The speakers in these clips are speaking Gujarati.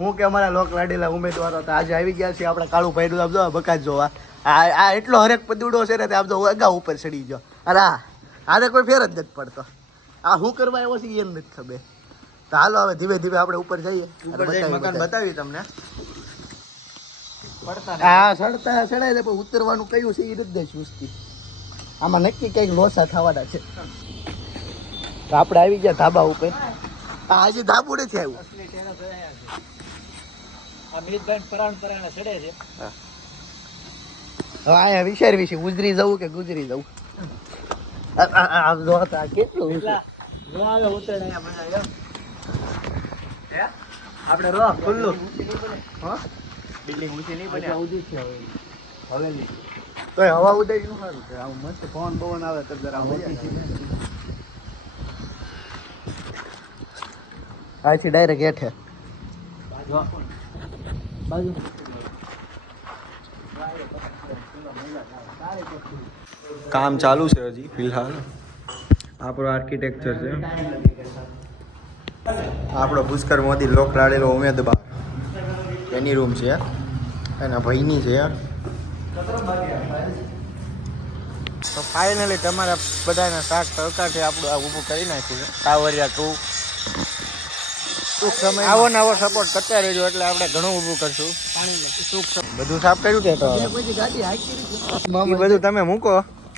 હું કે અમારા લોક લાડેલા ઉમેદવારો હતા આજે આવી ગયા છે આપણા કાળુ ભાઈ આમ જો બકાત જોવા આ એટલો હરેક પદુડો છે ને આમ જો અગા ઉપર ચડી ગયો અરે આને કોઈ ફેર જ નથી પડતો આ હું કરવા આવ્યો છે એને નથી ખબર તો હાલો હવે ધીમે ધીમે આપણે ઉપર જઈએ મકાન બતાવી તમને હા ચડતા ચડાય ને પણ ઉતરવાનું કયું છે એ નથી સુસ્તી આમાં નક્કી કંઈક લોસા થવાના છે તો આપણે આવી ગયા ધાબા ઉપર આજે ધાબુ નથી આવ્યું હવે અહીંયા વિચારવી છે ઉજરી જવું કે ગુજરી જવું આમ જો આ કેટલું આપણે રો ખુલ્લું બિલ્ડિંગ ઊંચી નહીં બને હવેલી તો હવા ઉદય નું સારું છે આમ મસ્ત પવન પવન આવે તો જરા આથી ડાયરેક્ટ હેઠે બાજુ કામ ચાલુ છે હજી ફિલહાલ આપણો આર્કિટેક્ચર છે આપણો પુષ્કર મોદી લોક લાડેલો ઉમેદવાર એની રૂમ છે એના ભાઈની છે તો ફાઇનલી તમારા બધાના સાથ સહકારથી આપણું આ ઊભું કરી નાખ્યું છે કાવરિયા 2 ટૂંક સમય આવો ને આવો સપોર્ટ કરતા રહેજો એટલે આપણે ઘણું ઊભું કરશું બધું સાફ કર્યું કે તો એ બધું તમે મૂકો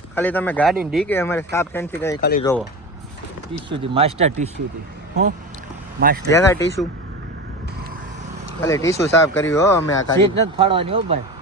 ખાલી તમે ગાડીની ડીકે અમારે સાફ કેન્સી કરી ખાલી જોવો ટીસ્યુથી માસ્ટર ટીસ્યુથી હું માસ્ટર દેખાય ટીસ્યુ ખાલી ટીસ્યુ સાફ કર્યું હો અમે આ સીટ નથી ફાડવાની હો ભાઈ